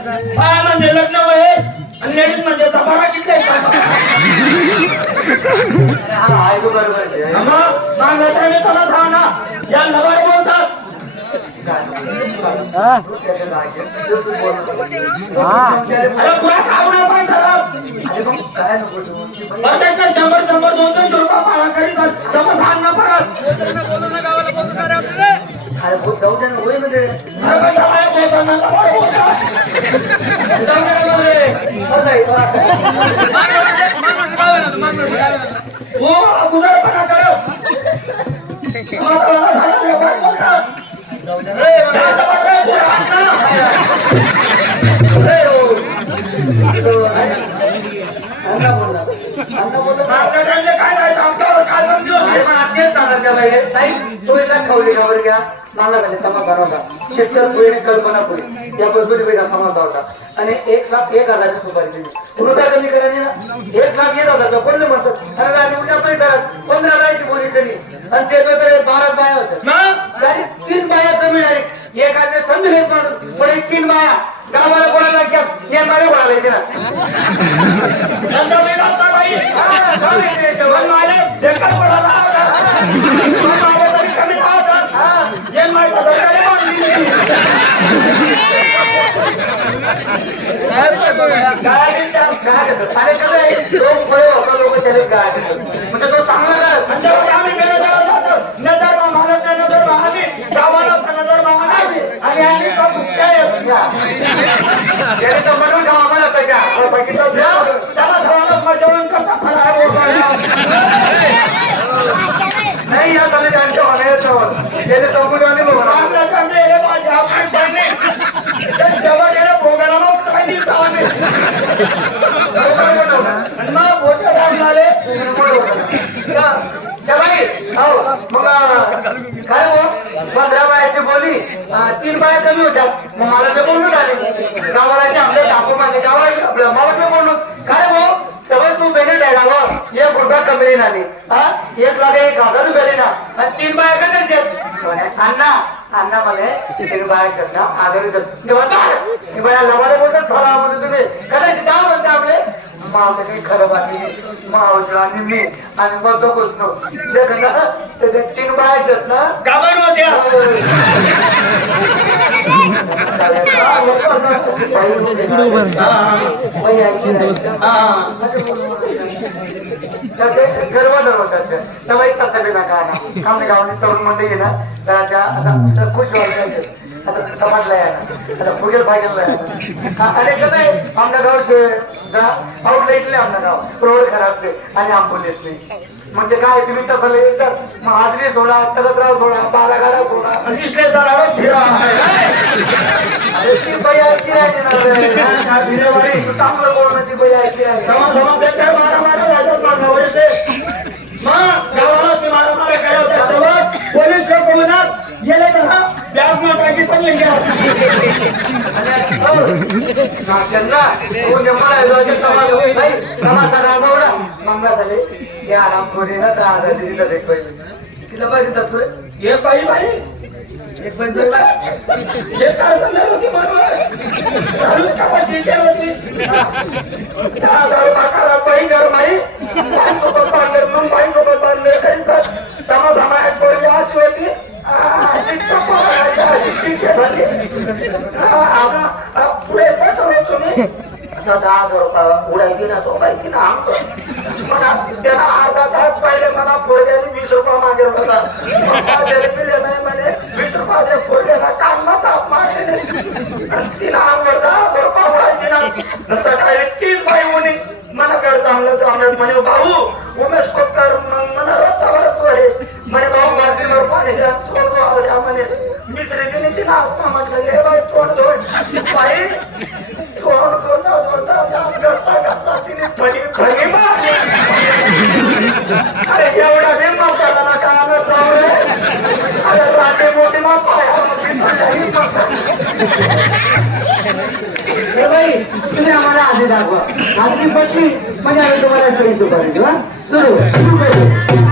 बाया म्हणजे लग्न वय आणि लेडीज म्हणजे चपारा किती हा या बोलतात. शंभर शंभर दोन दोनशे रुपये पाळा करीत सांग ना परत. जाऊ दे ना, म्हणजे. काय जायचं आपल्यावर काय समजून नाही. मग आज तेच सांगत त्या बाईले. ताई, तो एकदा खावली बरं घ्या? मला झाले तमा बनवला. शेतकरी पुढे कल्पना पुढे. या बसमध्ये पैसा कमावता होता. आणि एक लाख एक हजारची सुपारी दिली कमी करायची एक लाख एक हजार कोणले म्हणतात अरे आम्ही उद्या पैसा पंधरा हजाराची बोली केली आणि ते तर बारा बाया होत्या तीन बाया कमी एक आदमी समजून येत माणूस पण एक तीन बाया. गावाला कोणाला घ्या या बाया कोणाला येते ना गाडी त्या- गाडी देतात. आणि कसं आहे, लोक फळे वापरा, लोक त्याला गाडी देतात. म्हणजे तो चांगला काय अशा वेळी आम्ही गेलो तेव्हा जातो. नजर मा मालक नाही, नजर मा आम्ही. गावाला पण नजर मा आम्ही. आणि आम्ही तो मुख्य आहे. त्याने तो बनवून ठेवा आम्हाला पैसा. अहो, सांगितलं या, होतं. त्याला सवालात मग जेवण करता खरं आहे बोलतो. नाही या चालले त्यांच्या होण्याचं त्याने चौकट आणि बघा आपल्या चांगले हे माझे आपण पाहिजे. ते शेवट याला भोगाला मग काय दिलं आम्ही. आणि मग मोठे झाड झाले. काय हो पंधरा बायाची बोली तीन बाया कमी होत्या मग मला ते बोलून आले. गावाला ते आपल्या टाकू मागे गावाला आपल्या मला ते बोलून काय हो तेव्हा तू बेने डायला एक रुपया कमी नाही हा? एक लाख एक हजार रुपये ना. आणि तीन बाया का त्यांचे अण्णा अण्णा मला तीन बाया शब्द आधारित तेव्हा काय बाया लवाला बोलतात फळा म्हणून तुम्ही कदाचित काय म्हणते आपले. मामले खरं बाकी मावजला आणि मी आणि मग तो घुसलो देख ना त्याचे तीन बाया आहेत ना होत्या. गर्व होतात तेव्हा एक तासा बी नका आणा काम गावाने तरुण मंडळी ना जरा त्या आता खुश व्हायला आता समजला आता फुगेल पाहिजे अरे कसं आहे आमच्या गावचे आउटलेटले आमच्या गाव रोड खराबचे आणि नाही म्हणजे काय तुम्ही तसं तर मग हाजरी सोडा तलतराव सोडा. सोडा फिरा. अरे ती बाई ऐकली चांगलं बोल ना ती बाई ऐकली राहिली. समा- समा ते काय मारामारी वाजत मागं वळते. मग गावाला ते मारामारी केल्या होत्या. शेवट पोलीस लोक म्हणतात, गेले तर हा, बॅगमध्ये टाकी पण नाही घ्या. आणि, हो, नाश्त्यांना, तो नेमका आहे, जो असेल तमाशा. नाही, तमाशा राबवला. मंगा झाले. या आरामखोरीनं तर आधार दिली तर एक बाई. तिला पाहिजे तर तुला. हे बाई बाई एक बाई बाई. होती असं दहा हजार रुपया उडायची ना तो माहिती ना पण त्याला अर्धा तास पाहिले मला फोडल्याने वीस रुपया मागे होता दिले नाही म्हणे वीस रुपयाचे पोरग्याला काढला ताप मारले नाही. तिला आवड दहा हजार रुपये उडायची ना सकाळी तीन बाई उडी मला कर चांगलं चांगलं म्हणे भाऊ उमेश खोतकर मग मला रस्त्यावरच वळे म्हणे भाऊ बाटलीवर पाण्याच्या तोंड धुवायला म्हणे मिसरी तिने तिला आत्मा म्हटलं हे बाई तोंड धुवून बाई तुम्ही आम्हाला आधी दाखवा. आधी बसली म्हणजे आम्ही तुम्हाला सोयी सुरू सुरू